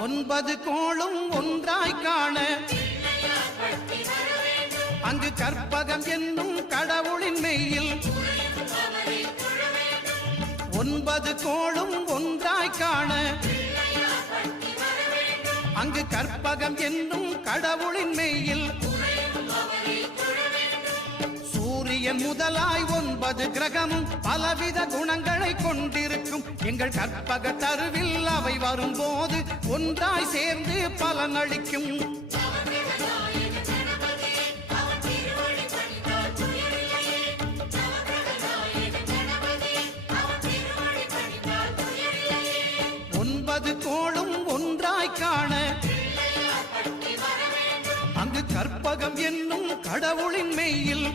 ஒன்பது கோளும் ஒன்றாய் காண அங்கு கற்பகம் என்னும் கடவுளின் மெய்யில் ஒன்பது கோளும் ஒன்றாய் காண அங்கு கற்பகம் என்னும் கடவுளின் மெய்யில் சூரியன் முதலாய் ஒன்பது கிரகமும் பலவித குணங்களை கொண்டிருக்கும் எங்கள் கற்பக தருவில் அவை வரும்போது ஒன்றாய் சேர்ந்து பலனளிக்கும். ஒன்பது கோளும் ஒன்றாய் காண அங்கு கற்பகம் என்னும் கடவுளின் மெய்யில்